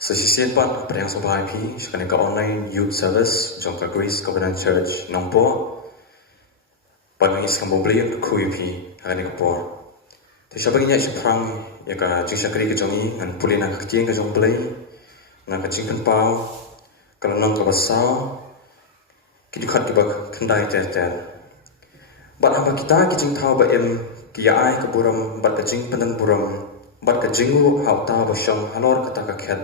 Sesisian pat yang sobai pi sekarang ke online youth service jong ke Grace Covenant Church Nongpo panangis kambo beli ke kui pi hari ke por. Tapi siapa ini si perang ya ke jing sakri ke jongi ngan pulih nak kecing ke jong beli nak kecing penpau kalau nong ke basau kita kat kita kendai ter. Bat apa kita kecing tahu ba em kia ai ke buram bat kecing penang buram bat kecing ru hau tahu basang halor kata kaket.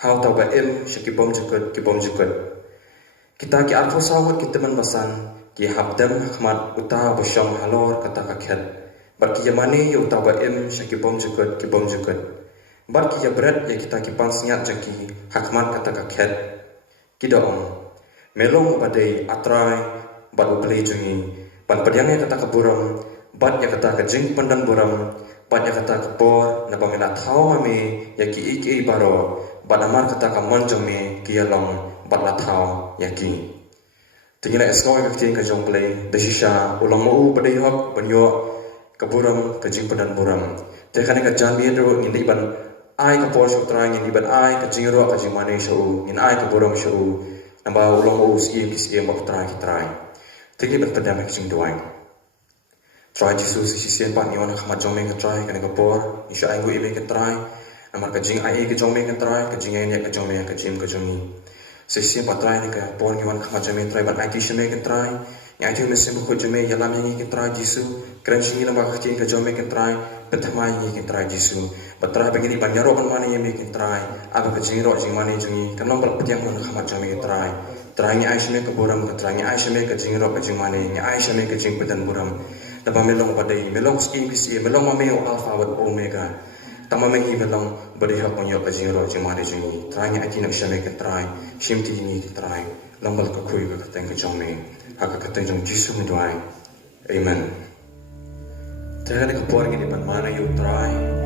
Hau tahu ba em kibom jukut. Kita ki arfo sawat kita man basan ki habdam hikmat uta basang halor kata kaket. Bar ki yamani yu tahu ba em kibom jukut. Bar ki berat ya kita ki pansingat jaki hikmat kata kaket. Kita melong badai atrai bat upeli jungi pan pediangnya kata keburam bat ya kata kejing pandang buram bat ya kata kepor na pamela thau mami ya ki iki baro bat amar kata kamon jome ki yalong bat la thau ya ki tingila esno ka kejing ka jong play desisha ulang mau badai hok banyo keburam kejing pandang buram te kane ka jambi ro ngindi ban ai kapor sutra ngindi ban ai kejing ro kejing mane shu ngin ai keburam shu namba ulang mau siem bak trai Tinggi bertanya kecing doang. Try Jesus sisian pan iwan khamat jomeng ke try kena kapor. Isya ainggu ibe ke try. Namar kecing ai ke jomeng ke try. Kecing ai ke jomeng ke jim ke jomi. Sisian pan try ni ke por iwan khamat jomeng try ban ai kisame ke try. Yang itu mesin buku jomeng yalam yang ke try Jesus. Keren singi namar kecing ke jomeng ke try. Bentamai yang ke try Jesus. Batrai begini ban yaro ban mana yang ke try. Apa kecing ro jing mana jomi. Kenong berpetiang iwan khamat jomeng ke try. Terangnya Aisyah ke buram, terangnya Aisyah ke jingro ke jingmane, nya Aisyah ke jing pedan buram. Tapa melong badai, melong skipisi, melong mameo alpha wat omega. Tama mengi melong badai hak monyo ke jingro jingmane jingi. Terangnya aki nak syame ke terai, shimti ini ke terai. Lambal ke kui ke kateng ke jome, hak kateng jong Jisu mendoai. Amen. Terang ke puar ngini pan mana yu terai.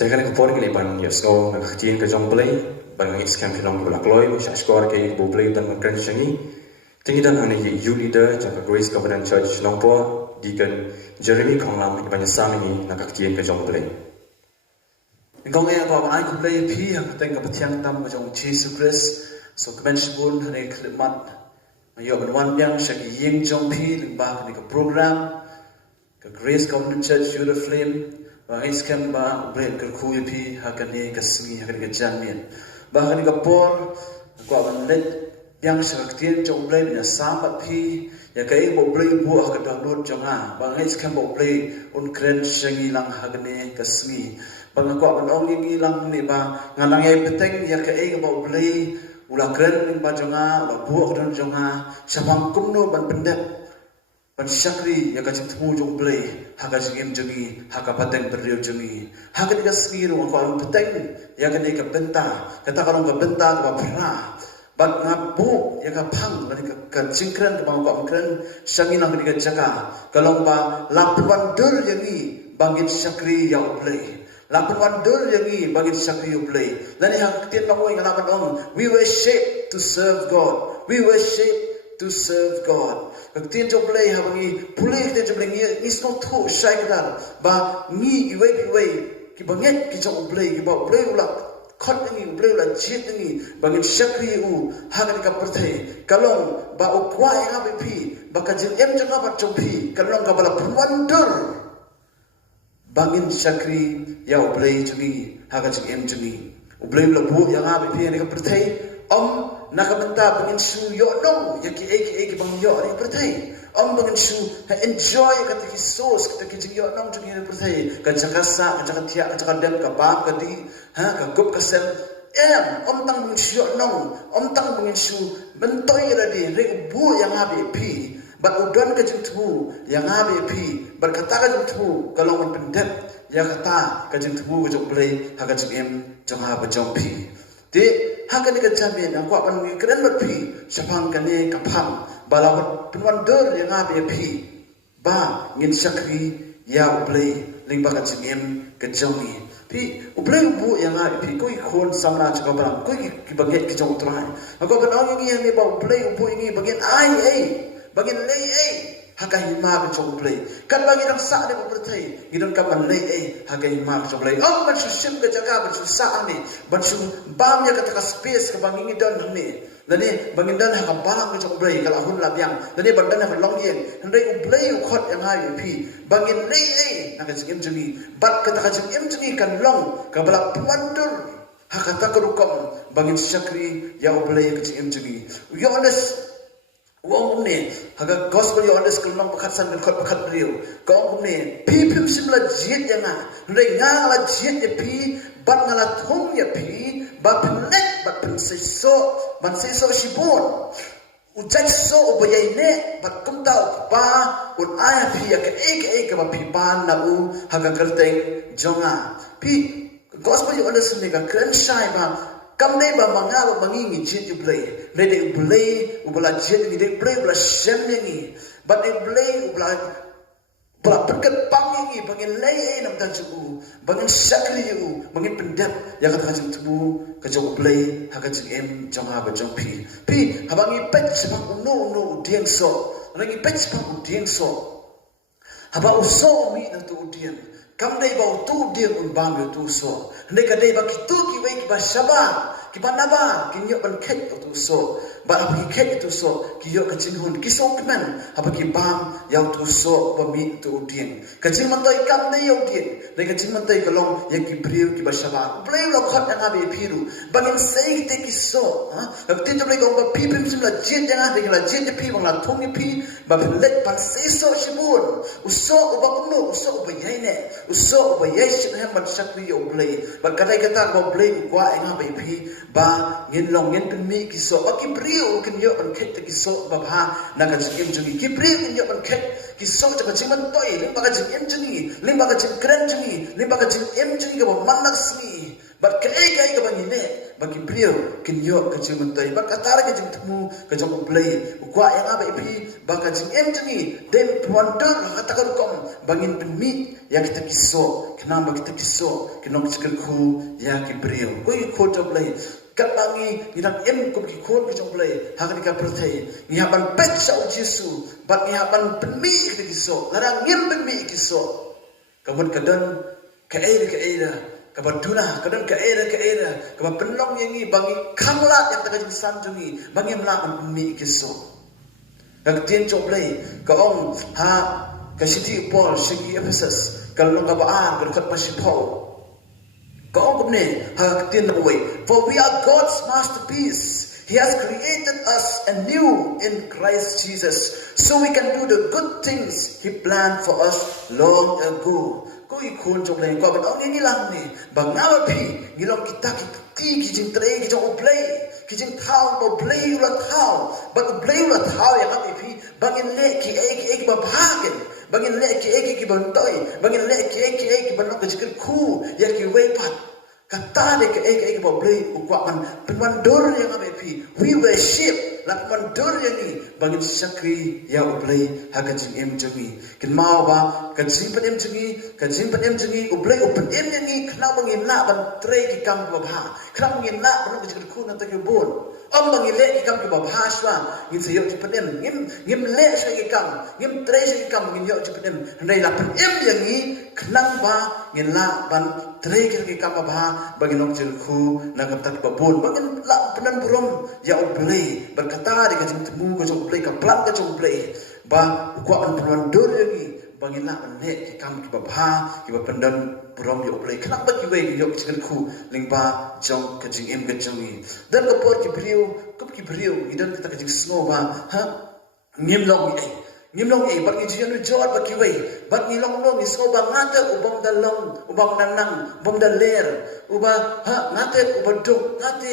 Jangan kau pun kelipan ya snow nak kecil ke jom play bangang iskan pinong ke lakloi bisa skor ke ibu play dan mengkren sengi tinggi dan ane you leader jangka Grace Covenant Church nompo Deacon Jeremy Konglam banyak sangi nak kecil ke jom play. Engkau yang kau ai ku play pi yang tengah petiang tam ke jom Jesus Christ so kebench pun hari klimat ayo berwan yang syaki ying jom pi limbah ke program ke Grace Covenant Church Youth Flame iskan ba brain kerkuy pi hakani kasmi hakani kajanmian bahkan ni kapor ko aban let yang syaktian jong brain ya samat pi ya kai bo brain bu hak download jong ha bahkan iskan bo brain un kren shangi lang hakani kasmi bahkan ko aban ong ngi lang ni ba ngalang ai peteng ya kai bo brain ula kren ni ba jong ha ula bu hak jong ha sapang kumno ban pendek ban syakri ya kacim temu jong blay haka jingim jengi haka pateng beriu jengi haka ni kasmiru ko ang pateng ya kan ka benta kata kalau ka benta ka pra bat ngabu ya ka phang ni ka jingkran ka ko kran sangina ni ka jaga kalau ba lapuan dur yangi bangit syakri ya blay lapuan dur yangi bangit syakri ya blay lani hak tian ko ng lapan on we were shaped to serve God, we were shaped to serve God. Kagtian jom play habangi pulih kita jom play ni semua tu syaitan ba ni iwe ki banget ki jom play ki ba play ulah khot ni play ulah jit ni bangin syakri u hagan ka pertai kalong ba ukwa yang apa pi ba kajil em jom apa jom pi kalong ka bala wonder bangin syakri ya play jumi hagan jom em jumi play ulah bu yang apa pi ni ka pertai nakamenta bangin su yo dong ya ki eki bang yo ni pertai bangin su enjoy kata ki sos kata ki yo dong tu ni pertai ka jakasa ka jakatia ka jakadem ka ba ka di ka gup ka sel tang bangin su yo dong tang bangin su mentoi ra di re bu yang habe pi bat udon ka jintu yang habe pi bat kata ka jintu kalau man pendep ya kata ka jintu ka jok play ha ka jim jong ha ba jong pi di hakan ni kejamian aku akan mengikran berpi sepang kani kapam balawat penwan der yang abe pi ba ngin syakri ya ublay lingba ka jim kejongi pi ublay bu yang abe pi koi khon samna chaka barang koi ki baget ki jong trai aku akan ang yang ni ba ublay bu ini bagian ai bagian lei hakai ma ke jong play kan bagi dak sa de bertai gidon ka man lei hakai ma ke jong play ban su sim ke jaga ban su sa ni ban su bam ya kata space ke bangi don ni lani bangi don ha barang ke jong play kala hun labyang lani ban dan ha long yen ndai u play u khot yang hai pi bangi lei na ka jim jimi bat kata ka jim jimi kan long ka bala puandur hakata ka rukom bangi syakri ya u play ke jim jimi you honest wong ne haga gospel yo andes kelmang pakat san khot pakat beliau kong ne pi pim simla jit yana re ngala jit ye pi bat ngala thong ye pi ba pnek bat pin so ban so shibon ujai so obayai ne bat kumta ba un aya pi ya ke ek ba pi ban na u haga kerteng jonga pi gospel yo andes ne ga kren shai ba kam dei ba manga ba mangi jit you play le de play ubala jit ni de play ubala shem ni but de play ubala perket pang ni bangin lei nam tan chu bangin sakri you bangin pendap ya ka ka tu ka jong play ha ka jing em jong ha ba jong pi ha bangi pet sebang no dieng so rangi pet sebang dieng so ha ba uso mi na tu dieng kam dei ba tu dieng un bam yo tu so ndai ka dei ba ki tu ki wei ki ba shaba ki ba naba ki nyok ban khet tu so ba ki khet tu so ki yo ka chin hun ki so kman ha ba ki bam yaw tu so ba mi tu dieng ka chin man toi kam dei yo dieng dei ka chin man toi ka long ye ki briu ki ba shaba briu lo khat nga be phiru bangin sei te ki so ha ka tin tu le ko ba pi pim sim la jit nga de la jit pi bang la thong ni pi ba let ban sei so shibun uso ba kumno uso ba yai ne uso ba yai shin hem ban sakri yo play ba kadai kata ko play kwa nga be pi ba ngin long ngin pin mi ki so ba ki briu kin yo ban khet ki so ba ba na ka jim jung ki briu kin yo ban khet ki so ta ka jim man toi lim ba ka jim em jung lim ba ka jim kren jung lim ba ka jim em jung ka ba man nak smi but kai ka ba ni ne bagi beliau kinyo ke jing mentai ba katar ke jing temu ke jong play kwa yang abe pi ba ka jing em jengi dem wonder kata ka kom bangin penmi yang kita kiso kenapa kita kiso kenok cikir ku ya ki beliau koi ko to play katangi hilang em ko ki ko ke jong play ha ka pertai ni haban pet sa Jesu ba ni haban penmi ke kiso larang ngem penmi kiso kawan kadan ke era kabaduna kadan ke era kabad penlong yang ni bagi kamlat yang tengah jisam jungi bagi melawan penmi kiso Nagtien choplay kaong ha kasiti Paul sigi Ephesus kalau ngabaan berkat masih Paul kaong kumne ha tien away for we are God's masterpiece. He has created us anew in Christ Jesus so we can do the good things He planned for us long ago. Koi kun choplay ko ban ong ni lang ni bang ngapi ngilong kita kijing tray kijong play kijing thao bo play ula thao but play ula thao yang api bangin le ki ek ba bhagen bangin le ki bantoy bangin le ki banok kajikir ku ya ki wepat kata de ke ek ba play ukwa man penwandor yang api we worship lak mandor yang ni bangin sakri ya play hakajing em jungi kin mau ba kajing pen em jungi uplay open em yang ni kena bangin la ban tray ki kam ba bha kena bangin la banok kajikir ku na ta ki bon om bangin le ki kam ki ba bha swa ngin se yo ki pen em ngim le sa ki kam ngim tray sa ki kam ngin yo ki pen em nei la pen em yang ni kena ba ngin la ban tray ki kam ba bha bagi nok jil khu na kam tak babon bagi la penan burom ya oblay berkata di kajing temu ko jong play ka plan ka jong play ba ko an penan dor lagi bagi la ne ki kam ki babha ki ba pendan burom ya oblay kenapa bagi we yo jil khu lingba jong kajing em ka jongi dan ko por ki brio idan kita kajing sngo ba ha ngim long bagi jian jor bagi we bagi long isgo ba ngate ubam dalong ubam nanang ubam daler uba ha ngate ubadok ngate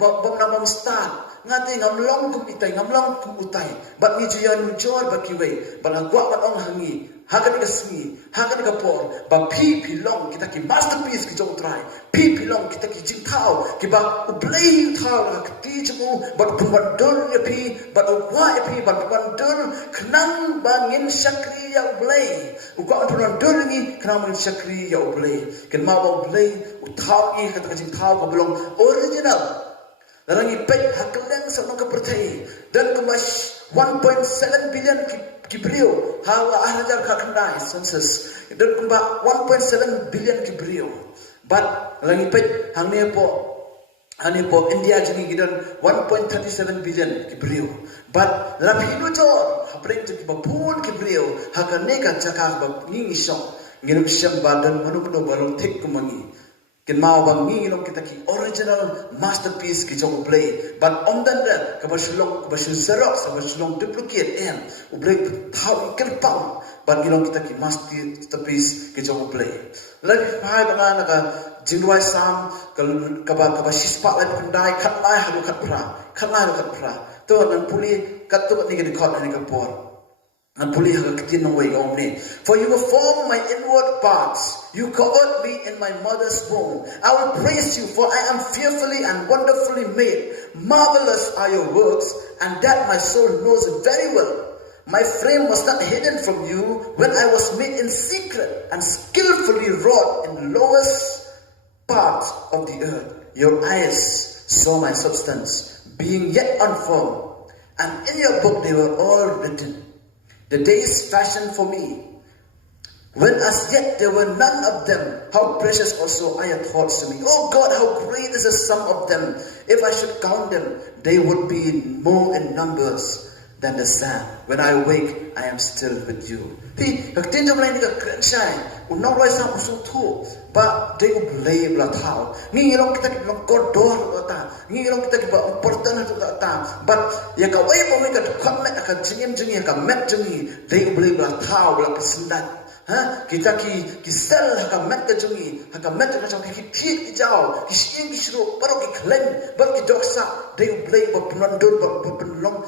ubam namam start ngate ngamlong kum utai bagi jian jor bagi we bang gwa ba ong hangi hakan ka por ba pi long kita ki masterpiece ki jong try pi long kita ki jing thao ki ba ublay thao la ti jmu ba pumandor ya pi ba wa ya pi ba pumandor knang bangin sakri ya ublay ukwa pumandor ni knang bangin sakri ya ublay ken ma ba ublay uthao ni ka jing thao ka belong original larang ipet hakaleng sa nong ka pertai dan kemas 1.7 billion Kibrio, hawa ahrajar kakandai census. Dan kumba 1.7 billion Kibrio. But langi pet hangnya po India jadi gidan 1.37 billion Kibrio. But lapido jor hapreng jadi babun Kibrio hakane ka cakar bab ngingi song ngirum syam badan manu balong tek kumangi. Kin mau bang ngilong kita ki original masterpiece ki jong play but on dan kabasulong zerok kabasulong duplicate en ublay thau kerpang but ngilong kita ki masterpiece ki jong play lagi pai banga naga jingwai sam kaba sispa lai pandai khatlai halu khatpra to nan puli katu ni ki khot ni ka por and puli ha kitin way omni for you form my inward parts you covered me in my mother's womb I will praise you for I am fearfully and wonderfully made marvelous are your works and that my soul knows very well my frame was not hidden from you when I was made in secret and skillfully wrought in the lowest parts of the earth your eyes saw my substance being yet unformed and in your book they were all written the days fashioned for me, when as yet there were none of them, how precious also are your thoughts to me. Oh God, how great is the sum of them. If I should count them, they would be more in numbers than the sand. When I awake, I am still with you. Pi, kaktin jom lain dekat kerajai, unang roi sam usung tu, ba they ublay bla thao. Ngilong kita ki long kodor ta, ngilong kita ki ba important tu ta. But ya ka wei bo ka khot met ka jingim ka met jingi, they ublay bla thao bla kesendat. Ha kita ki sel ka met ka jingi, ka met ka jong ki thit ki jao, ki sing ki shro, baru ki klen, baru ki doksa, they ublay ba penandun ba penlong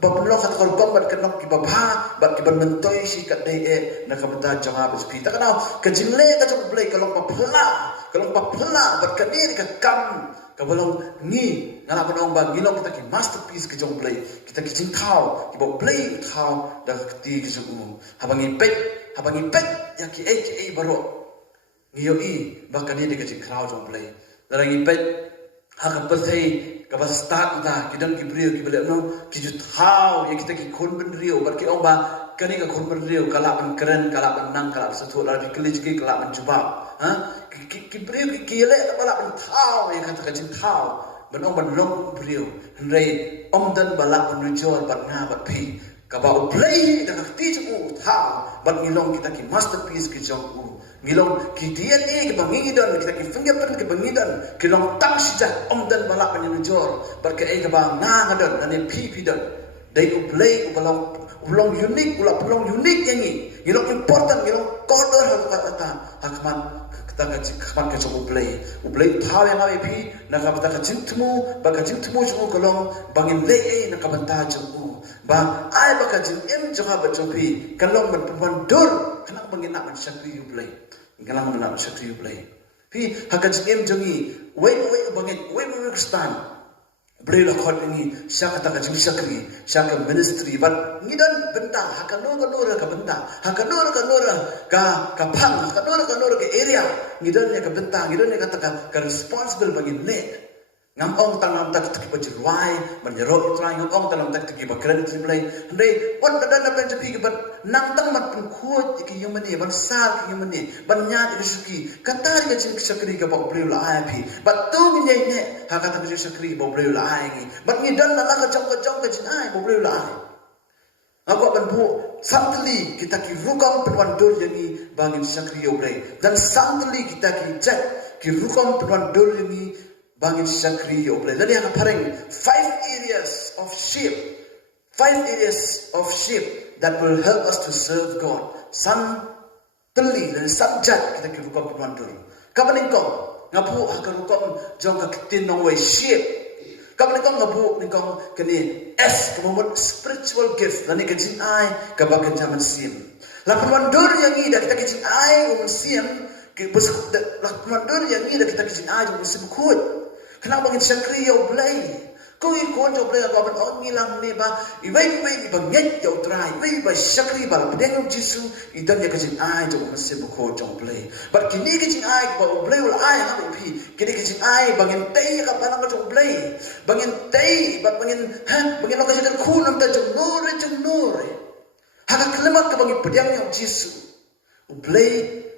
babulong at korban kanok ki babha bat ki banmentoy si kadai nakabata janga bes kita kana kajingle ka jong play kalong papla bat kadir ka kam kabalong ni ngala panong bang ngilong kita ki masterpiece ke jong play kita ki jing thao ki bo play thao da ti ki jong habangi pet ya ki ai baro ngiyo i bakani de ki jing thao jong play darangi pet ha ka perthei ka ba start da ki dam ki brio ki bele no ki ju thao ya kita ki khon ben rio bar ki ong ba kani ka khon ben rio kala ban keren kala ban nang kala sathu la di kili ki kala ban juba ha ki brio ki le kala ban thao ya kata ka jing thao ban ong ban long brio rei om dan balak ban rejol ban nga ban pi ka ba play da ka ti ju thao ban ngilong kita ki masterpiece ki jong ngilong ki DNA ki bangidan kita ki fingerprint ki bangidan ki long tang sija om dan balak ban rejol bar ka ai ka ba nga ngadan dan pi dan dai ku play ku belong unik yang ini ngilong important ngilong kodor kata hakman kita ka jong play thao yang ai pi na ka ta ka jintmu ba ka jintmu jong kolong bangin le na ka banta jong ba ai ba ka jing em jong ha ba jong pi kalong ban dur kana bangin na man shakri play ngalang man na shakri play pi haka jing em jong i wei bangin wei stan play la khot ni syaka ta ka jing shakri syaka ministry ban ngidan benta haka no ka benta haka no ka phang haka no ka area ngidan ya ka benta ngidan ya ka responsible bangin ne ngam ong tang tak ki pa jirwai ban yaro try ngam ong tang tak ki ba kren ki blai ndai wan da na ban ki ban nang tang mat pun khu ki yumani ban sa ki yumani ban nya ki suki katar ka chin sakri ka ba blai la ai phi ba tu ni ne ha ka ta ki sakri ba blai la ai ngi ban ni dan na ka jong ka chin ai ba blai la ai aku ban bu santli kita ki rukam perwan dor yani bangin sakri yo blai dan santli kita ki chat ki rukam perwan dor yani bangin sakri yo play jadi ang pareng 5 areas of sheep that will help us to serve God san teli dan subject kita kirukam pemandul kapaning ko ngapu hakarukam jong ka tinong way sheep kapaning ko ngapu ningkong kani kemamut spiritual gift lani kajin ai kabakan zaman sim la pemandul yang ida kita kajin ai sim ke bus la pemandul yang ida kita kajin ai sim kut kenapa bangin sakri yo play ko i kon jo play ko ban on ngilang ne ba i wei ni ba nget yo try wei ba sakri ba pedeng jisu i dan ya kajin ai jo se bu ko jo play but kini kajin ai ba play ul ai ha pi kini kajin ai bangin tei ka pa na jo play bangin tei ba bangin lo ka sakal khu nam ta jo nore ha ka klemat ka bangin pedeng yo jisu u play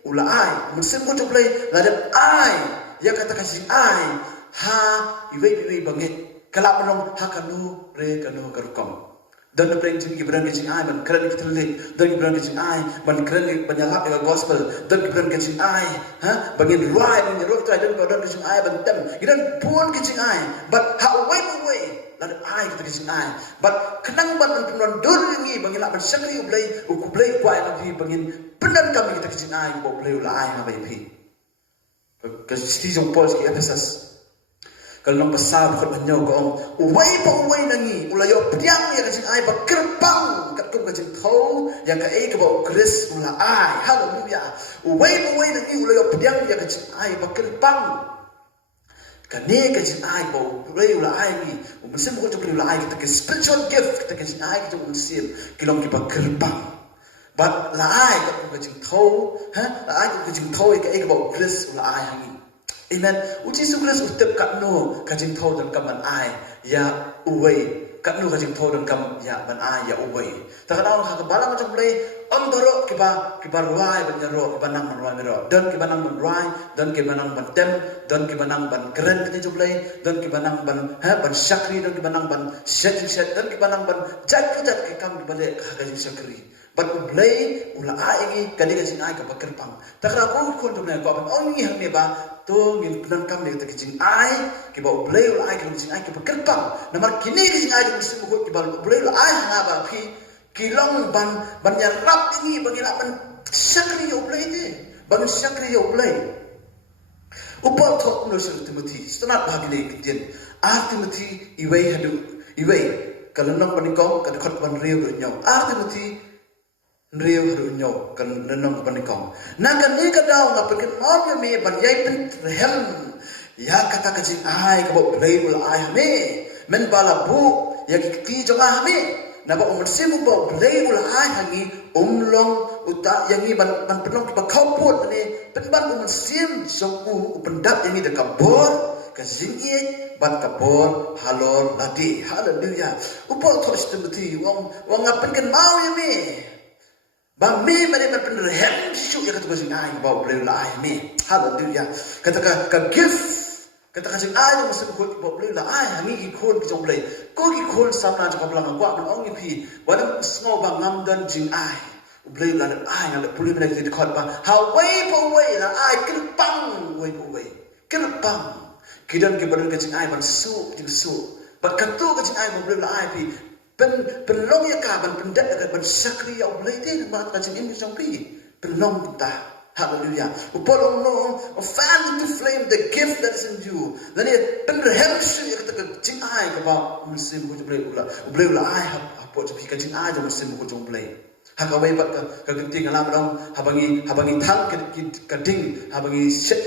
ul ai mun sem ko jo play la da ai ya kata kajin ai ha iwe banget kalap menong ha kanu garukam dan preng jing gibran ke jing ai ban keren ke telik dan gibran ke jing ai ban keren banyalap ke gospel dan gibran ke jing ai bangin ruai ni rot try dan badan ke jing ai ban tem gidan pun ke jing ai but how way lan ai ke jing ai but kenang ban penon dur ni bangin ban sakri ublai ukublai kwai nabi bangin penan kami ke jing ai bo blai la ai ha bai pi ke sti jong Paul ke Ephesus kalau besar kot banyo ko uway nangi ulayo piang ya kajin ai ba kerpang kat ko kajin thau ya ka ai ka ba Chris ula ai hallelujah uway nangi ulayo piang ya kajin ai ba kerpang kane kajin ai ba ulay ula ai ni umsim ko ula ai kita ke spiritual gift kita kajin ai kita umsim kilong ki ba kerpang but la ai ka kajin thau la ai ka kajin thau ya ka ai ka ba Chris ula ai hangi amen. Uji sukres utip katno kajing thau dan kaman ai ya uway katno kajing thau dan kam ya ban ai ya uway. Takadaw ka bala macam play doro kiba ruai ban yaro kiba nang ruai mero dan kiba nang ban ruai dan kiba nang ban tem dan kiba nang ban keren kajing play dan kiba nang ban sakri dan kiba nang ban set dan kiba nang ban jat ke kam balik kajing sakri. But play ula ai kali kajing ai ka bakirpang. Takra ko kon to na ko ban ongi hang ne ba to ngin penan kam ne kajing ai ki ba play ula ai kajing ai ka bakirpang. Namar kini kajing ai musim ko ki ba play ula ai na ba pi kilong ban ya rap ini bangila ban sakri yo play ni. Ban sakri yo play. Upal thok no sir Timothy. Stanat bahagile kitin. Timothy iway kalanang panikong kadkhot ban riyo nyaw. Timothy Rio harunyo kan nenong panikong. Nakan ni kadaw nga pagkat mawya mi ban yay pen hem ya kata kajing ai ka bo play ul ai hame men bala bu ya ki jong hame na ba sim bo play ul ai hangi long uta yangi ban penong ba khau pot ni pen ban sim jong pendap yangi de kabor kajing ye ban kabor halor ladi hallelujah upo thos timothy wong apen kan mau ya me bang me mari man pen hem shu ya kata kajing ai ba play ul ai me hallelujah kata ka gift kata kasih ai yang masuk kod bob le la ai hangi ikon ki jong le ko ki khon samna jong kablang kwa man ong pi wadam sngo ba ngam dan jing ai ble la ai na le puli mele ki khot ba how way po way la ai kin pang way po way kin pang kidan ki badan ka jing ai ban su jing su ba katu ka jing ai bob le la ai pi pen long ya ka ban pen dat ban sakri ya ble te ba ka jing im jong pi pen long ta hallelujah. Upolong no, fan to flame the gift that is in you. Then it penrehem shu ya kata jing ai ka ba musim ko jble ula ai ha po jbi ka jing ai jo musim ko jong ble. Ha ka wei ba ka ginti ngalam dong habangi thang ka ding habangi set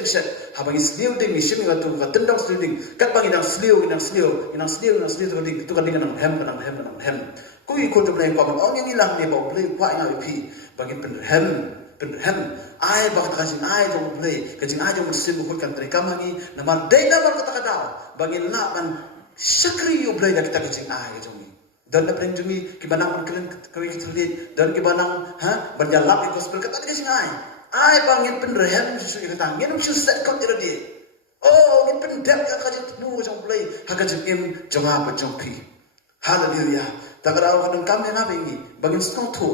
habangi sliu ding ni shimi ka tu ka tendang sliu ding kat bangi nang sliu to ding tu ka ding nang hem. Kui ko jble ko ba ong ni lang ni ba ble kwa ngai pi bagi penrehem ai ba kata jing ai jong play ka jing ai jong sim ko kan tri kamangi naman dai na man kata kada bangin na man sakri yo play da kita jing ai jong ni dan na pren jumi ki banang man kelen kawi ki thli dan ki banang berjalan ki gospel kata jing ai bangin pen rehem su ki kata ngin su set ko ira di oh ngin pen dep ka jing nu jong play ha ka jing im jong apa jong pi hallelujah takara kan kam na bengi bangin sto to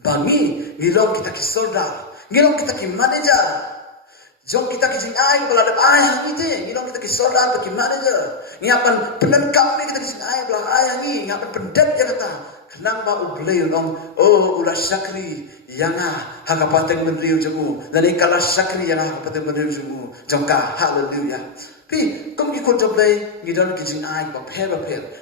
bangi ngilong kita ki soldat ngilong kita ki manager jong kita ki jing ai bala dap ai hangi te ngilong kita ki soldat ki manager ngapan penengkap ni kita ki jing ai bala ai hangi ngapan pendep ya kata kenang ba ublei long ula sakri yanga hakapateng menriu jemu dan ikala sakri yanga hakapateng menriu jemu jongka hallelujah pi kom ki kon joblei ngidon ki jing ai ba phe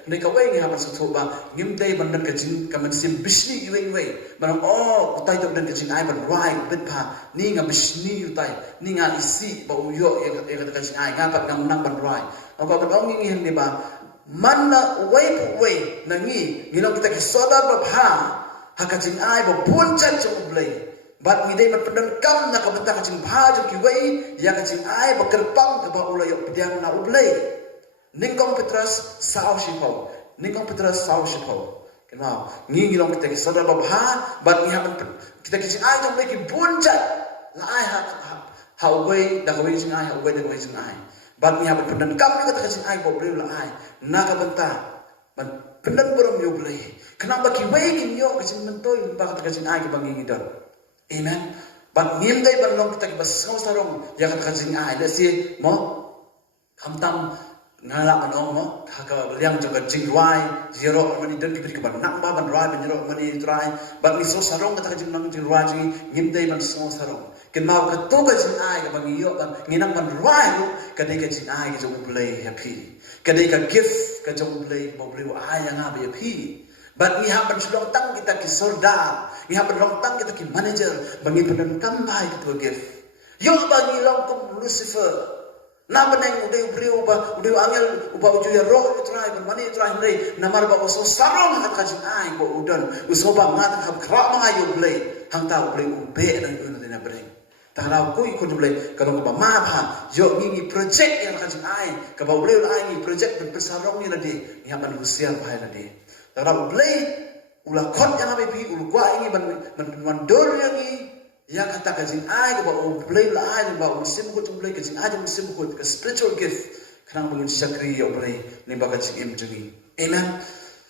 nei ka wei ngi hapan su ba ngim dei ban dan ka jing ka man sim bisni yueng wei ban utai dok dan ka jing ai ban rai bet pha ni nga bisni utai ni nga isi ba uyo ya ka jing ai nga pat ngam nang ban rai ko ban ong ngi hen ni ba man na wei nangi ngilong kita ki soda ba pha ha ka jing ai ba pun chan joblei bat mi dei man pendengkam na ka benta ka jing pha jo ki wei ya ka jing ai ba kerpang ka ba ulai yok pediang na ublei ningkong Petrus sao shipau kenal ngi ngilong kita ki soda ba pha bat mi ha kita ki jing ai jo ki pun chan la ai ha wei da wei jing ai ha wei da wei jing ai bat mi ha pendengkam ni ka jing ai ba ublei la ai na ka benta ban pendeng borom yo ublei kenapa ki wei kin yo ka jing mentoi ba ka jing ai ki bangi ngidor amen. But ngimday ban long kita bas ngau sarong ya kan kajing ai le si mo hamtam ngala manong mo ka liang jaga jing wai zero mani den ki ban nak ba ban rai ban zero mani try but ni so sarong ka kajing nang jing wai jing ngimday ban ngau sarong ken mau ka to ka jing ai ka bangi yo ban nginang ban rai lu ka dei ka jing ai ka jong play happy ka dei ka gift ka jong play mo play ai yang happy. But ni hapan sulong tang kita ki soldat, ni hapan long tang kita ki manager, bangi penan kambai kita gift. Yo bangi long kum Lucifer. Na beneng udah brio udah angel udah uju ya roh try ban mani try rei namar ba so sarong hat kajing ai bo udan usoba ngat hab kra ma yo blay hang ta blay ube dan yun na breng. Takala ko ikut blay kalau ba ma pha yo ngi project yang kajing ai ka ba blay ai ngi project ben pesarong ni ladi ni hapan usia ba ladi. Kalau blay ulah kot yang apa pi ul gua ini ban dor yang ini ya kata kajing ai ba blay la ai ba musim ko blay kajing ai musim ko ka spiritual gift kanang mungkin sakri ya blay ni ba kajing im jungi amen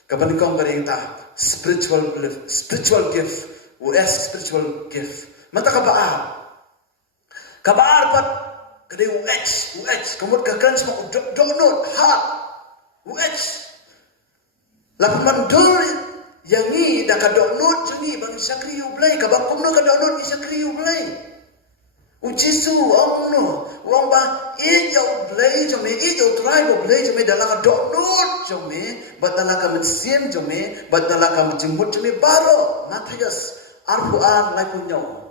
kapan kau berita spiritual gift spiritual gift mata kabar pat kadai UH kamu kakan semua download hard UH lapan mandor yang ni dah ka download jungi bang sakri ublay ka ba kumno ka download ni sakri ublay ujisu omno wong ba yo ublay jome yo tribe ublay jome dala ka download jome batala ka mensim jome batala ka jemut jome baro matayas arfu ar lai punyo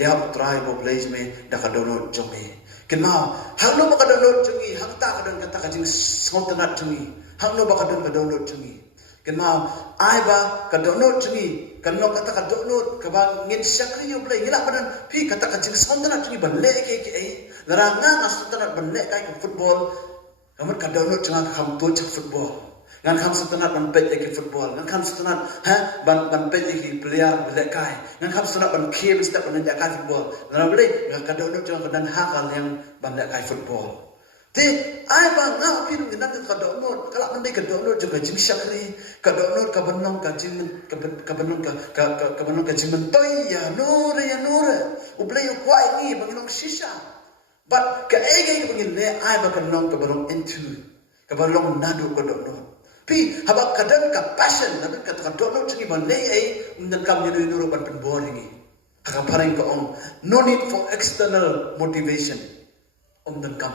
ya try bo play me da ka download jongi kin mau hang no ba ka download jongi hang ta ka don kata ka jing smotanat jongi hang no ba ka don ka download jongi kin mau ai ba ka download jongi kan no kata ka download ka ba ngin syakri yo play ngila padan pi kata ka jing smotanat jongi ban le ke ai lara nga smotanat ban le kai ka football kamu ka download jonga ka kam to cak football ngan kam setenat ban pet lagi football ngan kam setenat ban pet lagi player belak kai ngan kam setenat ban game step ban jak kai football ngan boleh ngan ka download jangan kedan hakal yang ban jak kai football ti ai bang ngau pin ngan ka download kalau mendai ka download juga jing syakri ka download ka benong ka jing ka benong ka benong ka jing toy ya nur ublay kwai ni bang nong shisha but ka ai bang ne ai ba ka nong ka benong into ka benong nadu ka download pi haba kadan ka passion nabi kata ka dono chingi ban lei ai undan kam ni nuru ban pen boring ka pareng ka ong no need for external motivation undan kam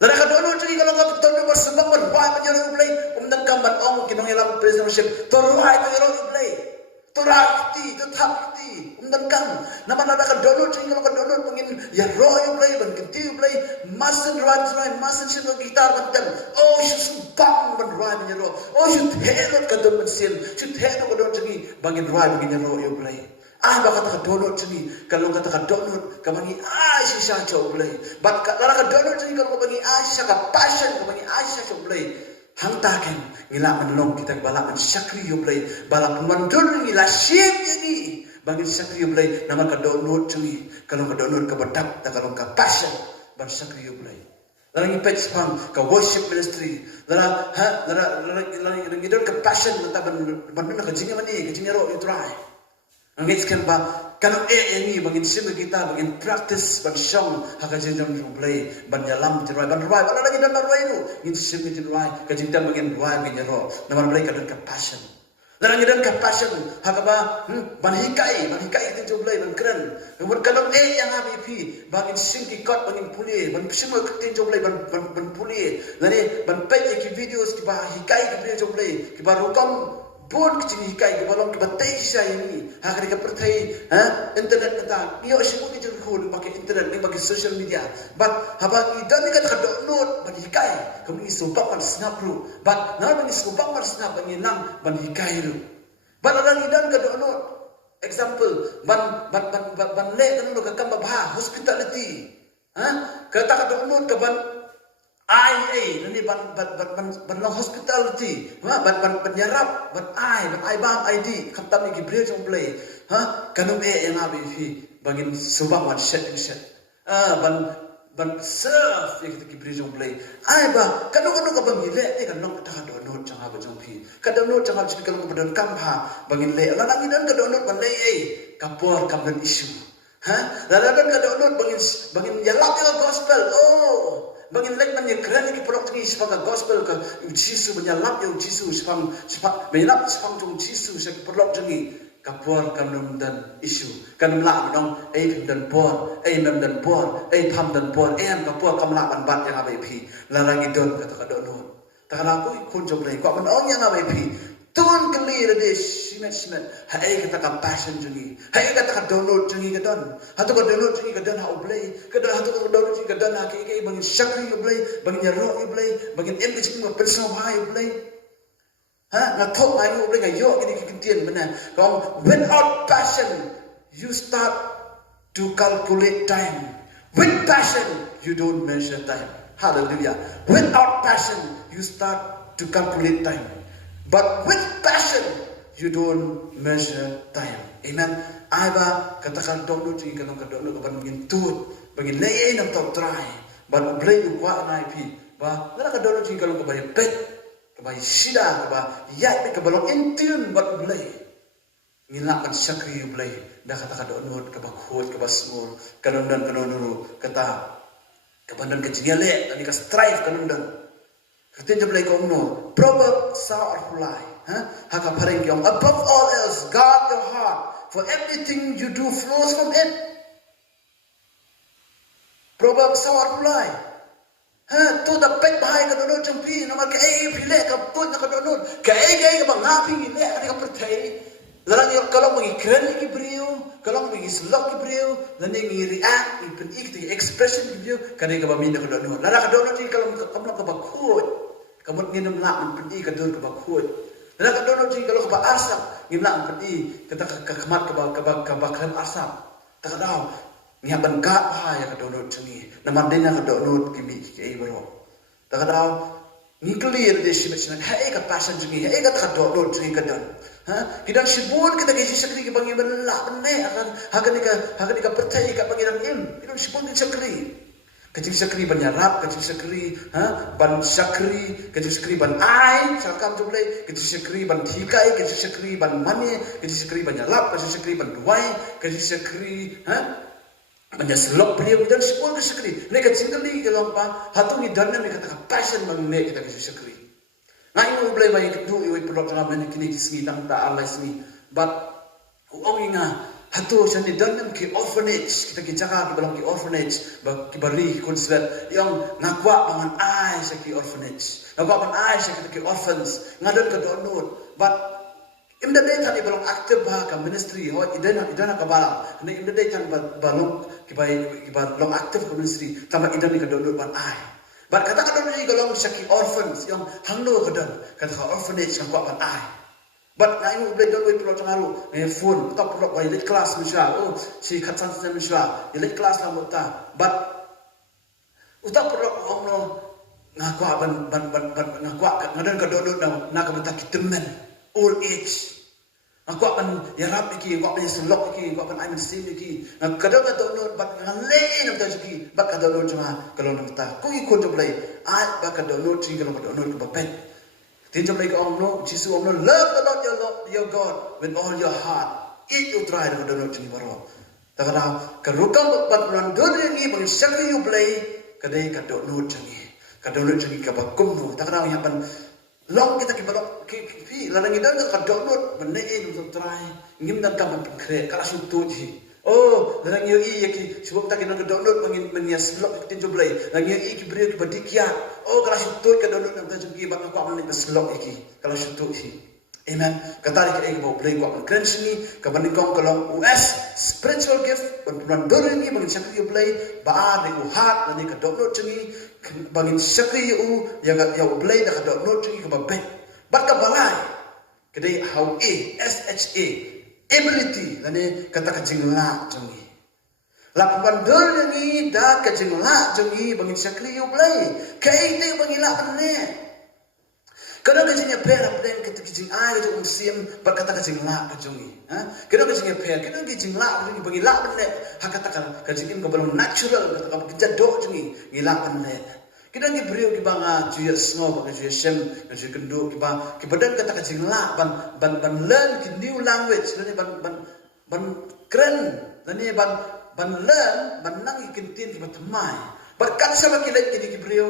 lara ka dono chingi kalau ka dono ba sebab ban wa ban yaro play undan kam ban ong kinong ilang presentation to right ban yaro play to rakti to thakti undan kam naman ada ka dono chingi kalau ka dono pengin ya ro you play ban kinti play mustn't right mustn't sino gitar ban dan oh bang ban rai ban yaro oh you helot ka don ban sil you helot ka don chingi bangin rai bangin yaro you play ba kata ka download chingi kalau kata ka download ka bangi si sha cho play but lara ka download chingi kalau bangi si sha ka passion ka bangi si sha cho play hang taken ngila manlong kita balak man syakri you play balak mandul ngila shame yani bangin syakri you play nama ka download chingi kalau ka download ka badak ta kalau ka passion ban syakri you play Larang ipet pang ka worship ministry lara ngidon ka passion mata ban ka jinga mani ka jinga ro you try angit kan ba kanang ni bangin sima kita bangin practice ban song haka jinga play ban yalam tirai ban rai ban lagi dan rai nu ngin sima tirai ka jinga bangin rai bangin ro naman play ka don ka passion lara ngidon ka passion haka ba ban hikai itu play ban keren ban kanang yang abi pi bangin singki kot bangin puli ban sima ketin play ban puli lani ban pay ki videos ki ba hikai ki video play ki ba rukam bon ki hikai ki balong ki ba tei sha ini hakari ka pertai internet kata yo simu ki jul khun pakai internet ni pakai social media but haba idan ni kata download ban hikai kami supak ban snap ru but na ban supak ban snap ban lang ban hikai ru ban orang idan ka download example ban le kan ka kamba bah hospitality kata ka download ka ban IA nani ban hospitality ban yarap ban bam ID khatam ni gibre jong play kanum yang abi fi bangin subang wan set ban serve yang kita gibre jong play ba kanum ka bangile te kanum ta download jang aba jong fi ka download jang aba kanum ka don kamha bangin le la ngi dan ka download ban le kapor kam dan issue lalagan ka download bangin yalap yung gospel bangin like man yung kren ki product ni sepang gospel ka Jesus menyalap yung Jesus sepang menyalap sepang yung Jesus sa product ni kapor kanum dan issue kanum la manong pam dan por pam dan por kapor kamla ban bat yang abai pi larang idon kata ka download takala ko kun joblay ko man ong yang abai pi Tuan clear de simet hai kata ka passion jungi hai kata ka download jungi ka don hatu ka download jungi ka don ha oblay ka don hatu ka download jungi ka don ha ke bangin syakri oblay bangin yaro oblay bangin engage mo personal hai oblay na thok ai oblay ga yo kini kitien mana kong without passion you start to calculate time with passion you don't measure time hallelujah without passion you start to calculate time but with passion, you don't measure time. Amen. Aiba katakan download ni kalau ka download ka bangin tut, bangin lay ng top try. But play you kwa na IP. Ba, nala ka download ni kalau ka bay pet, ka bay sida, ka ba yai ka balong intune but play. Ngila kan syakri you play. Da kata ka download ka ba khot ka ba small, kanundan kanunuru kata ka bandan ka jingale, ani ka strive kanundan. Ketin play ko no proverb sa arulai haka pareng kyong above all else guard your heart for everything you do flows from it proverb sa arulai to the pet bahai ka dono champi nama ka pile ka put na ka dono ka ka ba ngapi le ani ka pertai Larang yo kalau mengi keren ki brio, kalau mengi slok ki brio, dan ngi react, ipen ikti expression ki brio, kan ka bamin ka dono. Larang ka dono ti kalau kamu ka bakut, kamu nginum la ipen ik ka dur ka bakut. Larang ka dono ti kalau ka asap, ngim la ipen ik kata ka kemat ka bakam asap. Tak daw, ngi ban ka ha ya ka dono ti. Naman din ka dono ki mi ki bro. Tak daw, ngi clear de shimachna, hai ka passion ti, hai ka dono ti ka don. Kita sibun kita gaji sakri ke bangi belak benda akan nika percaya kat bangi dalam kita sibun kita sakri kecil sakri ban nyarap kecil sakri ban sakri kecil sakri ban ai sakam jumlai kecil sakri ban thikai kecil sakri ban mani kecil sakri ban nyarap kecil sakri ban duai kecil sakri ban selok beliau dan sibun ke sakri nika cingkali kalau apa hatu ni dan nika kata passion mengne kita kecil sakri. Nah ini boleh banyak kedua iway produk dalam kini kismi tang tak alai sini, but uang inga hatu seni dalam ki orphanage kita jaga ki balang ki orphanage ki bari konsulat yang nakwa bangan ai ki orphanage nakwa bangan ai kita ki orphans ngadon ke donut but in the day tadi balang aktif bah ka ministry ho idana ka balang in the day tadi balang ki balang aktif ka ministry tambah idana ka donut ban ai. But kata kadang ni kalau syaki orphans yang hanglo kadang kata orphanage yang kuat bantai. But na ini boleh doi pulau tengaru phone top pulau by late class misal si katan sen misal late class lah muta. But utak pulau omno ngakwa ngakwa ngadon kadon nak muta kitemen old age. Aku akan yarap iki, aku akan selok iki, aku akan aiman sim iki. Kadang kadang bat ngalain namta iki, bat kadang cuma kalau namta. Ku ikut joblay, bat kadang cing kalau kadang bapen. Tin joblay ka omno, Jisu omno love the Lord your God with all your heart. Eat you try kadang cing baro. Takana karukam bat ran gode ni bang sakri joblay, kadai kadang cing. Kadang cing ka bakum. Takana yang pan long kita kibalok ki ladang idan ka download benein untuk try ngim dan kam kre kala sutuji ladang yo i ki sebab tak kena download mangin menias slot tin joblay ladang yo i ki beri ki badikia kala sutut ka download nam ta jugi bang ko amni slot iki kala sutuji amen katari ka ego play ko kren sini ka banikong kalong US spiritual gift ban dorin ni bang sakri play ba de uhat ni ka download chingi bangin sakri yang play da ka download chingi ka babet bat ka balai kedai how SHA ability lani kata ka jingla chingi lakukan dorin ni da ka jingla chingi bangin sakri play kai de bangila ne kadang kecilnya per apa yang kita kecil air itu musim berkata kecil lah kecungi, kadang kecilnya per, kadang kecil lah kecungi bagi lah benar, hak katakan kecilnya kebelum natural, katakan kerja dok cungi, gila benar. Kadang kita beriu kita bangga cuy snow, bangga cuy sem, cuy kenduk kita badan kata kecil lah, ban learn new language, ni ban keren, ni ban learn, ban nang ikin kita temai, berkat sama kilat kita beriu,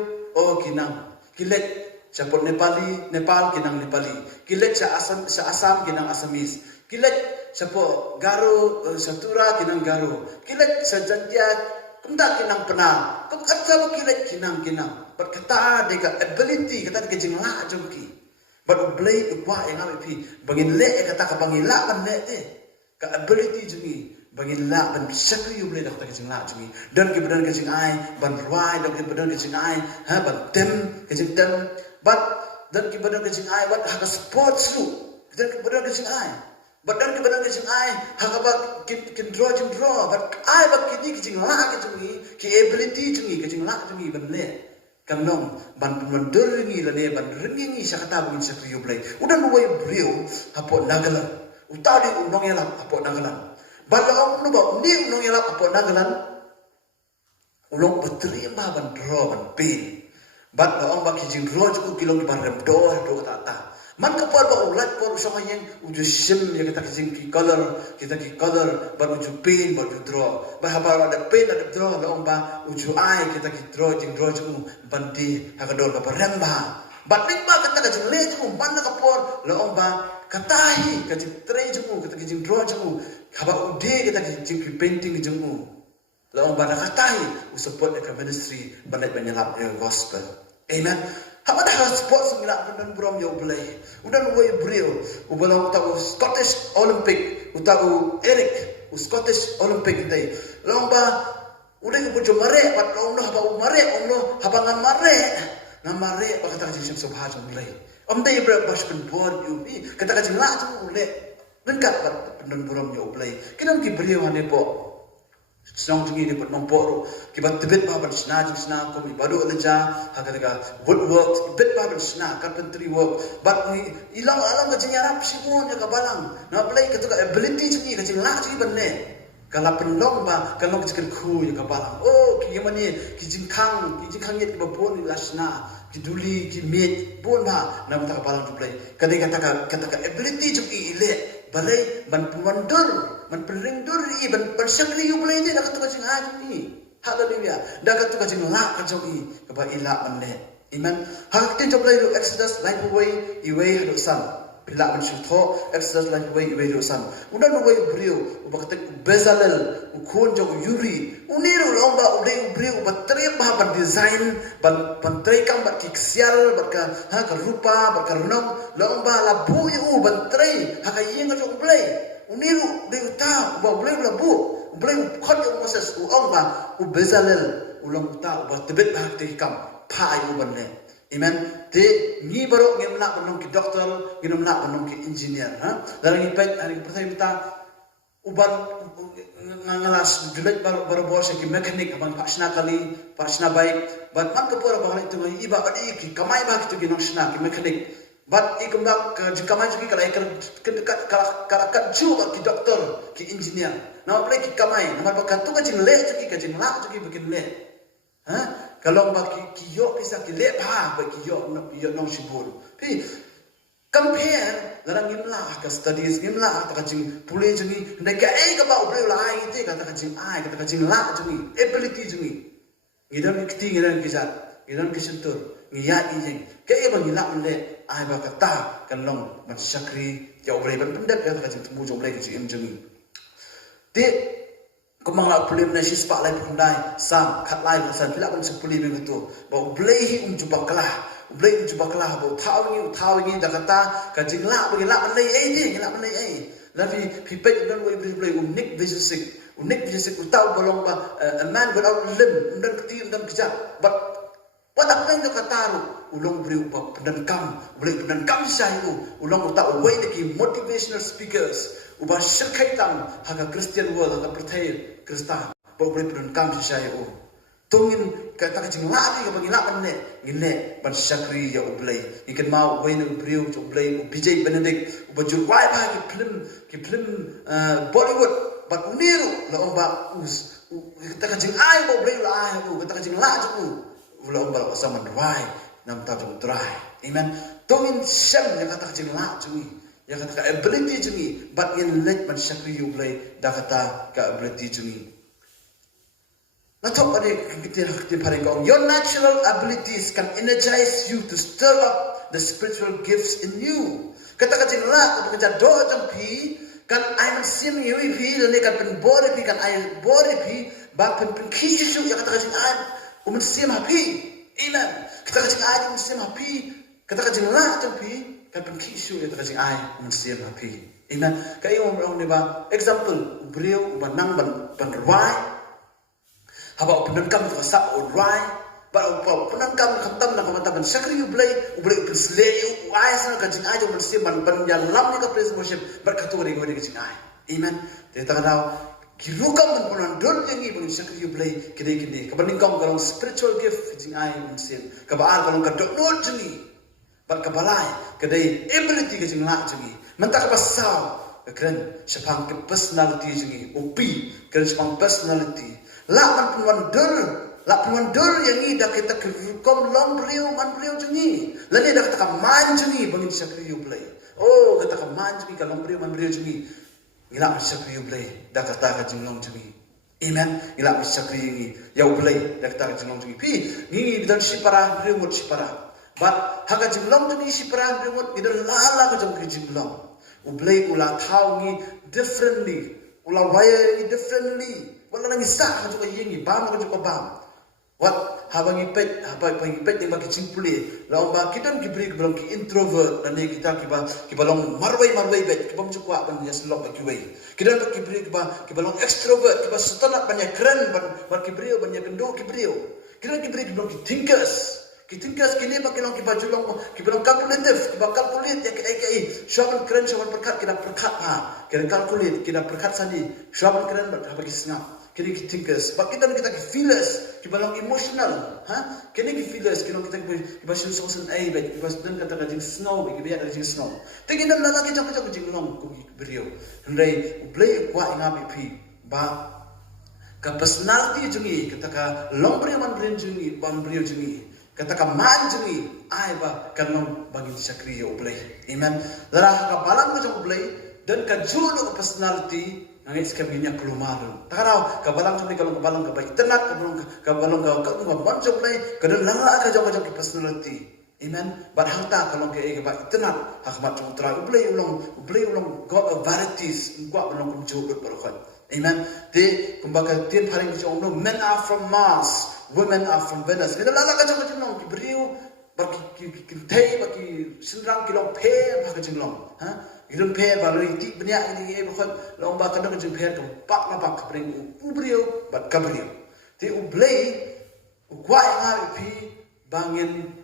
kinang kilat. Siapa Nepal kinang Nepali. Kilet sa Assam kinang Assamese. Kilet siapa Garo Satura kinang Garo. Kilet sa Jantiat kumda kinang Penang. Kumkat sa kilet kinang. Berkata deka ability kata deka jingla jongki. But blay ukwa yang api bangin le kata ka bangin la ban le te. Ka ability jongi bangin la ban sakri yu blay kata ka jingla jongi. Dan ki badan ka jing ai ban ruai dan ki badan ka jing ai ban tem ka jing tem. But dan kibadan kecing ai wat haka sports lu dan kibadan kecing ai but dan kibadan kecing ai haka ba kin draw but ai ba kini kecing la kecing ki ability jungi kecing la jungi banne kanong ban ringi la ne ban ringi sa kata bungin sa kriyo blay udan way brio hapo nagalan utadi unong yala hapo nagalan bala om no ba ni unong yala hapo nagalan ulong betrima ban draw ban pain. Bat la ong baki jing roj ku kilong ban rem do kata man ka par ba ulat por sama yang uju sim ya kita ki color ban uju pain ba uju draw ba haba ada pain ada draw la ong ba uju ai kita ki draw jing roj ku ban di ha ka do ka rem ba bat ning ba kata ka jing le ku ban ka por la ong ba katahi ka jing tre ju kita ki jing draw ju haba ude kita ki jing painting ju la ong ba katahi support the ministry banat banyalap gospel. Amen. Hama dah sports ngila dan buram yo play. Udan way brio. Ubalang tahu Scottish Olympic, utahu Eric, Scottish Olympic day. Lomba udah ko mare pat lomba haba mare omno haba ngamare. Ngamare bakata jing subha jong play. Day bra bash pen board you. Kata jing la jong le. Lengkap pat dan buram yo play. Kinam ki brio hane po. Senang tinggi ni pun nampak kibat tebet bahaban senang kami baru leja hakaga woodwork tebet bahaban senang carpentry work but ni ilang alam kacing Arab simon ya kabalang na play ketuka ability tinggi kacing lah tinggi benne kalau penlong ba kalau kacing ku ya kabalang oh kiyamani kijing kang yet kibapon ni lasna kiduli kimit pun ba na mata kabalang tu play kata ability tinggi ile balai ban penringdur ban sakri yu balai ni dah kata kacing ni haleluya dah kata kacing la kacau ni kaba ila manle iman hak tin job lai Exodus life away iwe hadu san bila ban shutho Exodus life away iwe hadu san udan away brio ubakata Bezalel ukon jog yuri uniru lomba ude brio batri ban design ban trekam bat kiksial barka ka rupa barka runong lomba labu yu ban tre haka yeng jog play uniru de uta ba play labu play khot Moses uong ba Bezalel ulang uta ba tebet hak tekam pa yu banne amen te ni baro ngemna banong ki doktor ngemna banong ki engineer ha dalam ipet hari pertama kita uban ngalas jelek baru bos ki mekanik abang pasna kali pasna baik bat man kapura bang itu iba adi ki kamai ba kitu ki nosna ki mekanik bat ikembak ke kamai ki kala karakat ju ki doktor ki engineer nama play ki kamai nama bakan tu kajing le ki kajing la ki bikin le ha kalau ba ki yo bisa ki le pa ba ki yo no sibur pi compare dalam ngimla ka studies ngimla ka kajing pulih jungi ndeka ka ba ubre lai te kata kajing la jungi ability jungi ngidam kiti ngidam kisat ngidam kisuntur ngiyat ijing ke ba ngila le ai ba kata kalong man sakri ya ubre ban pendek kata kajing tumbu jong lai kajing jungi te kumanga pulim na sispa lai pundai sam khat lai san pila ban sepuli begitu ba ubre hi jumpa kalah ublay jubaklah bo tawingi dakata kajing la bagi la manai ai la manai ai lafi pipet dan ublay unik visisik utau bolong ba a man without limb dan keti dan kejap but what apa yang kataru ulong beri ba pendan kam sayu ulong utau way ki motivational speakers uba syirkaitam haga Christian world haga percaya Kristen bo beri pendan kam sayu tungin kata kajing lagi ke bagi lapan ngine ban sakri ya ublay ikan mau wain ubriu ublay ubijay Benedict ubajur wai ba ki film Bollywood bat uniru la omba us kata kajing ai bo ublay la ai kata kajing la ju la omba sama wai nam ta jung dry amen tungin syam ya kata kajing la ju ya kata ability ju bat in let ban sakri ublay da kata ka ability ju your natural abilities can energize you to stir up the spiritual gifts in you. Kata kajing la kerja doa jampi kan ai man sim yewi pi le kan pen bore pi kan ai bore pi ba pen kisu ya kata kajing ai man sim hapi. Amen. Kata kajing ai man sim hapi. Kata kajing la jampi kan pen kisu ya kata kajing ai man sim hapi. Amen. Kayo mo ni ba example brio banang ban rai haba penangkam tu sab urai ba penangkam khatam na kamata ban sakri ublay slay uai sana kajing ai jo mesti ban yang lam ni ka praise worship berkatu ri ngode kajing ai amen te ta daw kirukam ban don yang i ban sakri ublay kide ka ban kong kalong spiritual gift kajing ai mesti ka ba kalong ka dot jengi ban ka balai kide ability kajing la jengi mentak basau keren sepang ke personality jengi upi keren sepang personality la penwan dur yang ni dah kita kom long beliau man beliau jengi lani dah kata man jengi bangin sakriu play oh kata man jengi ka long beliau man beliau jengi ngila sakriu play dah kata ka jenglong jengi amen ngila sakriu ni ya play dah kata ka jenglong jengi pi ngi bidan sipara beliau mut sipara but haga jenglong jengi sipara beliau mut bidan lala ka jenglong ublay ula thau ni differently ula wire ni differently wala lang isa ka juga yengi bam ka juga bam Wat habang ipet yang bagi cimpuli lawan ba kita gibri belum ki introvert dan kita kiba long marwai bet kiba mcukwa ban ya selok bagi wei kita gibri kiba long extrovert kiba setana banyak keren ban kibrio banyak kendo kibrio kita gibri belum ki thinkers kini ba kilong kiba julong kiba long calculative kiba calculate ya kai syaban keren syaban perkat kita perkat ha kita calculate kita perkat sandi syaban keren ba habagi sengap kini kita thinkers, but kita feelers, kita long emotional, ha? Kini kita feelers, kita susun ai, kita sedang kata kajing snow, kita biar kajing snow. Tapi kita lalaki jangan kajing long, kugi beriau. Hendai play kuat ingat pi, ba ka personality jungi, kata ka long beriau man beriau jungi, ban beriau jungi, kata ka man jungi, ai ba kan bagi sakriyo play. Amen. Darah ka balang macam play dan ka julu personality. Nangis kaminya kelumaru. Takarau kabalang cuma kalau kabalang kabai tenat kabalang kau bancok lay kadang lala kajong ke personality. Amen. Barhangta kalau ke kabai tenat hakmat cuma terang ublay ulang God of varieties kuat ulang kumjulut berkat. Amen. Di kumbaga tiap hari kita umum men are from Mars, women are from Venus. Kita lala kajong nong beriu bagi tei bagi senrang kilong pe bagi jenglong. Ilung per baru itu banyak ini bukan lomba kadang kadang per ke pak lapak kabring ubrio bat kabrio. Ti ublay kuai ngapi bangin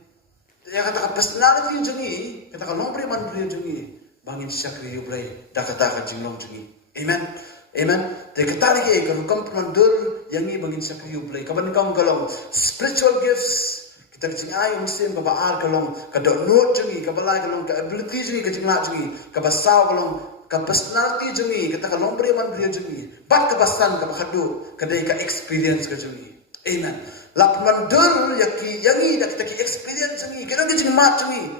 ya kata personality jungi kata kalau beri man beri jungi bangin sakri ublay dah kata jinglong jungi. Amen. Amen. Te kata lagi kalau komponen dur yang ini bangin sakri ublay. Kapan kau kalau spiritual gifts kita kecing ayam musim ke baal kalong ke download jungi ke balai kalong ke ability jungi ke jinglat jungi ke basau kalong ke personality jungi kita kalong beri man beri jungi bat ke basan ke bakadu ke dai ke experience ke jungi. Amen. Lap mandur yaki yangi dak kita ke experience jungi kita ke jingmat jungi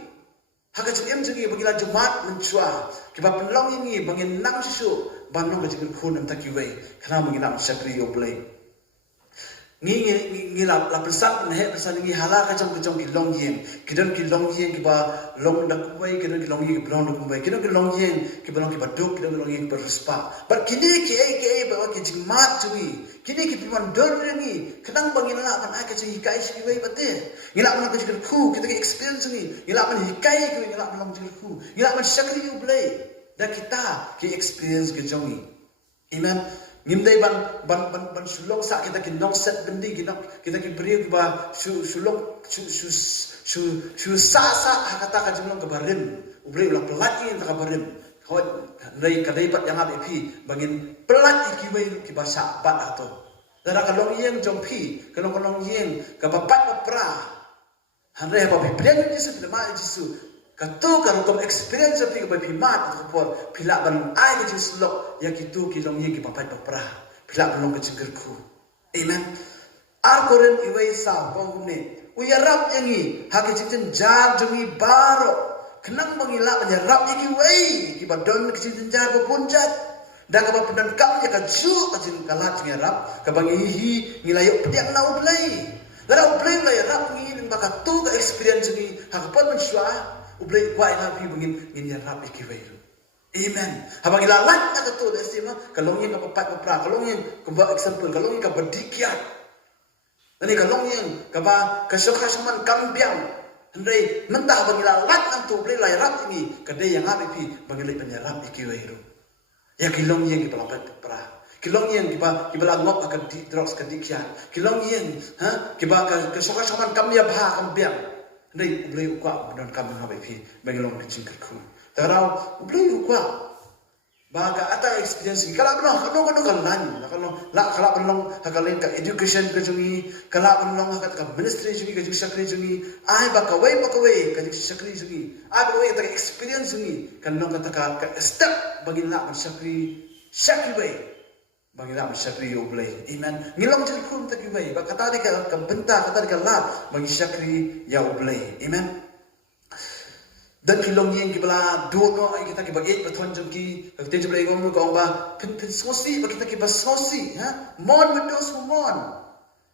haka jingem jungi bagila jumat mencua kiba penlong ini bangin nang susu banong ke jingin khun tak kiwei kana menginam sakri oblay ngi la pesan he pesan ngi hala ka jong kilong yen kidon kilong yen ki ba long dak bai kidon kilong yen ki blong dak bai kidon kilong yen ki blong ki baduk kidon kilong yen ki berspa but kini ki ba ki jingmat chui kini ki piman dor ngi kadang bangin la man ka chui kai si bai pate ngila man ka jikir khu kita ki experience ngi ngila man hikai ki ngila man jikir khu ngila man sakri ublay dak kita ki experience ke jongi. Amen. Ngimday ban sulong sa kita kinong set bendi kita ki beri ba sulong su sa hakata ka jumlong ka barim ubri ulang pelati ka barim kau dai kadai pat yang api bangin pelati ki wei ki basa pat ato dara ka long yeng jong pi ka long yeng ka bapat pra handai ba pi prian ni su ma jisu kato karutom experience api ka pi mat ko pila ban ai ka jislok ya kitu ki long yeng ki bapat pra pila ban long ka jinggerku. Amen. Arkoren iwai sa bongune uyarap yangi haki cincin jar jungi baro kenang mengilak menyerap iki wei ki badon ki cincin jar bepunjat dah ka pendan kam ya ka ju ka jin kalat ngerap ka bangihi ngilayo pediang na ublay dara ublay la yarap ngi baka tu ka experience ni hakapan mensua ublay kwa ina pi bangin nyerap iki wei. Amen. Habang ilalat na ka tu estima kalong yin ka papat pra kalong yin kumba example kalong yin ka badikyat nani kalong yin ka ba ka syokhasaman kambiang hendai mentah bang ilalat ang tu ublay la yarap ini kadai yang api bangilay penyerap iki wei ru ya kilong yin ki papat pra kilong yin ki ba ngop akan di drugs ka dikyan kilong yin ha ki ba ka syokhasaman kamya ba kambiang hendai ublay ukwa dan kam api bangilong ki jingkerku tarau ublay ukwa baga ata experience kala beno kan lan kala beno hakalin ka education ka jungi kala beno ka ministry jungi ka sakri jungi ai ba ka wei ka sakri jungi ai ba wei ka experience jungi kan no ka step bagi la sakri wei bagi la sakri ublay. Amen. Ngilong jil kun tak wei ba kata ka benta kata ka la bagi sakri ya ublay. Amen. Dan kilong yen ki bala dono ai kita ki bagit pathon jom ki te jom lai gom ko ba pin sosi ba kita ki ba sosi ha mon with those who mon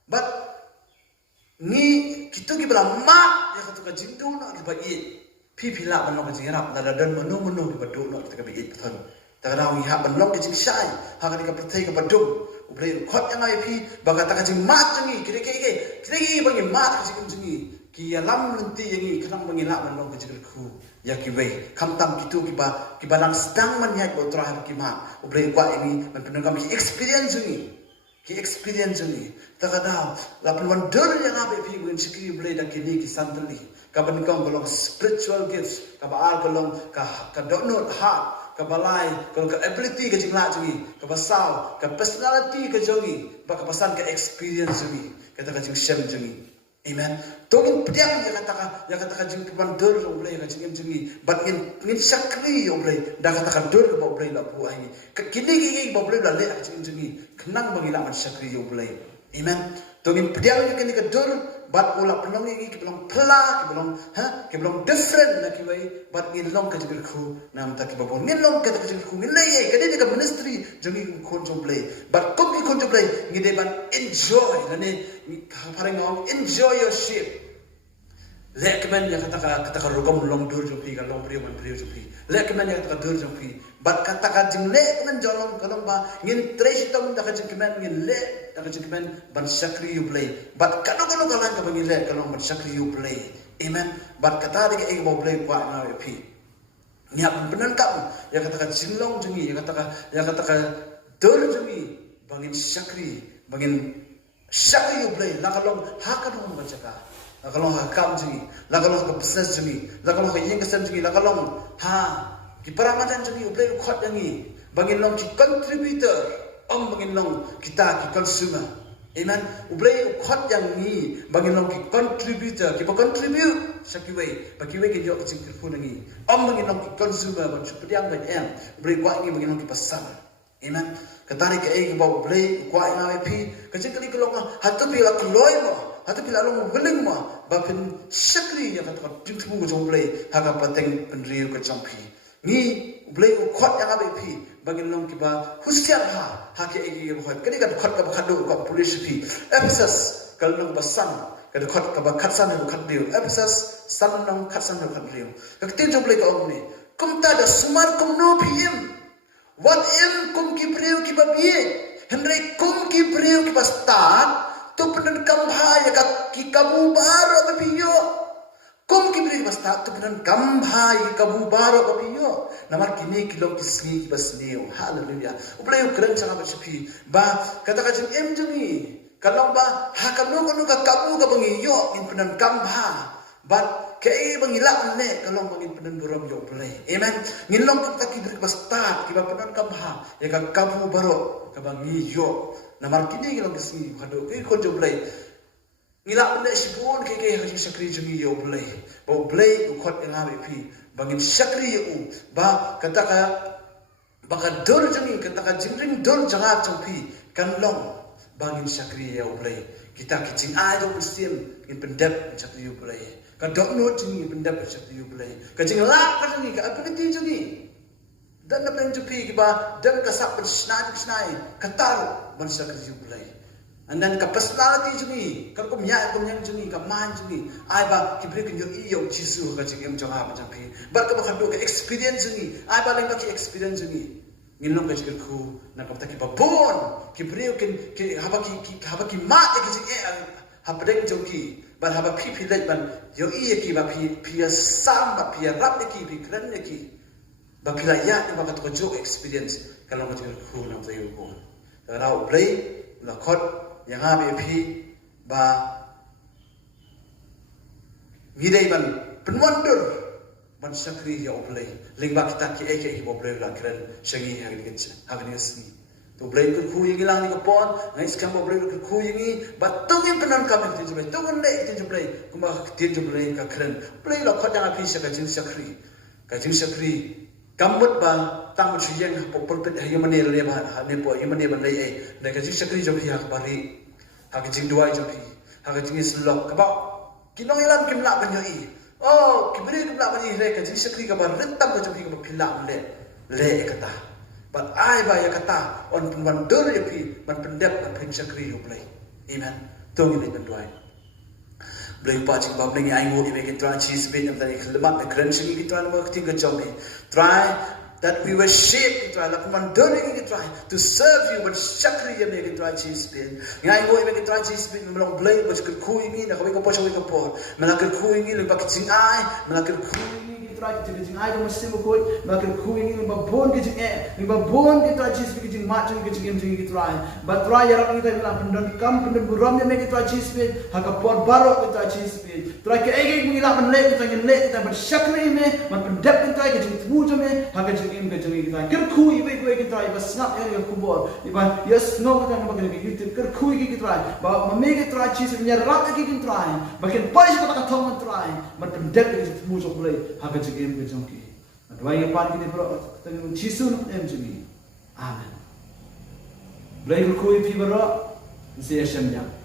but ni kita ki bala ma ya ka jintu no ki bagit pi la ban no ka jingrap na dan manu ki ba dono kita ki bagit pathon ta rawi ha ban long ki jing sai ha ka pertai ka badum ublay khot yang ai pi baga ta jing mat jangi kire bangi mat jing jangi ki alam lenti yangi kanang bangi la man long jing khu ya ki wei kam tam kitu ki ba lang sedang man ya bo tra ki ma ublay kwa ini man penengam ki experience jangi ta kada la penwan dor yang abe pi gun sikri ublay da kini ki santali ka ban kong golong spiritual gifts ka ba al golong ka donor heart ka balai kalau ka ability ka jingla jungi ka basal ka personality ka jungi ba ka pasan ka experience jungi kata ka jing shem jungi amen togin pediang ya kata ka jing ban dor ublay ka jing jungi bat ngin sakri ublay da kata ka dor ba ublay la bu ai ka kini ba ublay la le ka jing jungi kenang bangila man sakri ublay amen togin pediang ya kini ka dor bat ula penong ini ki belum different na ki wai bat ngin long ka jigir khu nam ta ki babon ngin long ka jigir khu ngin lay ka de ka ministry jangi kon jom play bat kom ki kon jom play ngide ban enjoy lane ka pareng ngong enjoy your ship lekmen ya kata ka rogom long dur jom pi ka long priyo man priyo jom pi lekmen ya kata ka dur jom pi bat kata ka jing lekmen jolong kalong ba ngin trace tom da ka jing kemen ngin le da ka jing kemen ban sakri you play bat kado kalan ka bangin le kalong ban sakri you play amen bat kata de ka bo play kwa na pi nya benan kam ya kata ka jing long jungi ya kata ka dur jungi bangin sakri you play la kalong ha kalong ba jaka la kalong ha kam jungi la kalong ka business jungi la kalong ka yeng kasam jungi la kalong ha ki paramatan jungi ublay khot yangi bangin long ki contributor bangin long kita ki consumer amen ublay khot yangi bangin long ki contributor ki ba contribute sakiway bakiway ki yo ki kirfu nangi bangin long ki consumer ba chupriang ba em ublay kwa ngi bangin long ki pasal amen katari ka ei ba ublay kwa nga pi ka jikali kolong hatu pi la kloy mo hatu pi la long willing mo ba pin sakri ya ka tingfu mo jong ublay ha ka pateng penriu ka champi ni ublay khot yang abe pi bangin long ki ba husian ha ke egi ba khot kadi ka khot ka khadu ka police pi Ephesus kal long basan ka khot ka ba khatsan ka khadiu Ephesus san long khatsan ka khadiu ka tin jom ublay ka omni kum ta da sumar kum no pm what em kum ki priu ki ba bi henry kum ki priu ki ba start tu penan kam ya ka ki kamu baro ka piyo kum ki priu ba start tu penan kam kamu baro ka piyo namar kini kilo kisni basneo hallelujah ublay kren changa ba chipi ba kata ka jing em jungi kalong ba ha kanu ka kamu ka bangi yo in penan kam but kay bangila ne kalong bangin penan buram yo play amen ngilong kita ki beri basta ki ba penan kam ya ka kamu baro ka bangi yo namar kini ngilong kisni hado ki kon jo play ngila ne sipun ke haji sakri jungi yo play bo play ko khot ngabe pi bangin sakri yo ba kata ka baka dor jungi kata ka jingring dor janga chongpi kan long bangin sakri yo play kita kicing ai do muslim in pendep sakri yo play ka dok no jungi pendep sakri yo play ka jing la ka jungi ka ability jungi dan na pen jupi ki ba dan ka sak snai katar ban sakri yo play and then ka personality jungi ka kum yang jungi ka man jungi ai ba ki break yo iyo jisu ka jing em jonga ba japi ba ka ba khadu ka experience jungi ai ba leng ka ki experience jungi ngilong ka jikir khu na ka ki ba bon ki break ki haba ki ma ki jing e habdeng joki ba haba pi lek ban yo iya ki ba pi sam ba pi rap ki pi kran ki ba pi la ya ba ka to jo experience kalau ka jikir khu na ta yo bon rau play la khot yang abe pi ba ngidai ban penwandur ban sakri ya oblay lingba kita ki eke ki oblay la kren shangi hagni sni to oblay ku khu yingi lang ni ko pon ngai skam oblay ku khu yingi ba tungin penan kam tin joblay tungun le tin joblay kuma tin joblay ka kren oblay la khot yang api ka jing sakri kamut ba tang chu yang popol pet hayamane le ba ne po yamane ban le ne ka jing sakri jobi ha bari ha ka jing duai jobi ha ka jing slok ka ba kinong ilam kim la ban yo i oh kibri kim la ban i le ka jing sakri ka ba ritam ka jobi ka phila le kata but ai ba ya kata on ban dor ya pi ban pendep ka pin sakri yo play amen tong ni ban duai blai pa ching ba blai ai ngo ni me ke try cheese be nam dai khlemat ne kran sing ki try work ting ka job ni try that we were shaped kita la kumandoni kita to serve you but shakri ya me kita Jesus bin ngai go me kita Jesus bin me long play but kul kuingi na ko po ko po me la kul kuingi le bakiting ai me la kul kuingi kita jing ai ko mesti ko me la kul kuingi le babon ke jing le babon kita Jesus bin jing mat jing jing kita but try ya ra kita la pendon kam pendon buram ya me kita Jesus bin ha ka por baro kita Jesus bin try ke ai ke la men le kita ngin le kita but shakri me man pendep kita ke jing tu jo me ha ka jing ke jing kita ker kui be ko kita bas snap ya ko bor iba yes no kita ma ke YouTube ker kui kita ba ma me kita Jesus nya rat ke kita bakin pais ko ta thong try man pendep ke tu jo play ha ka jing ke jong ki adwai ya pan ki bro tang Jesus no em jing amen Blai kui pi bro, zia shem yang.